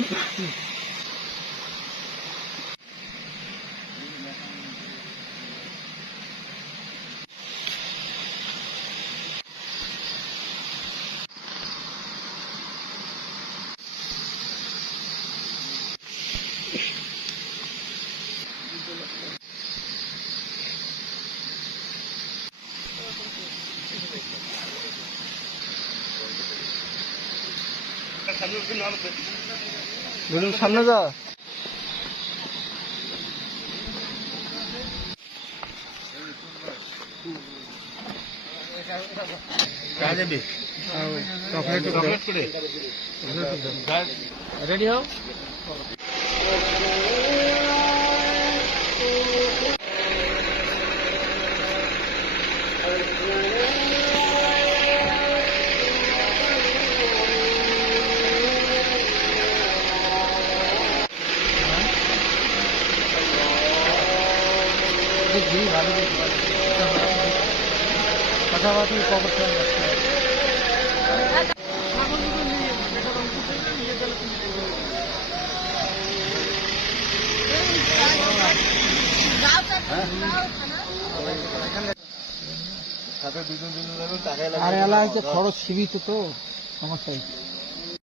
Sen de bir balloon সামনে যা। Ready দেখবি কথাবার্তা কবর থেকে আসতে হবে আর এলা খরচ সীমিত তো সমস্যা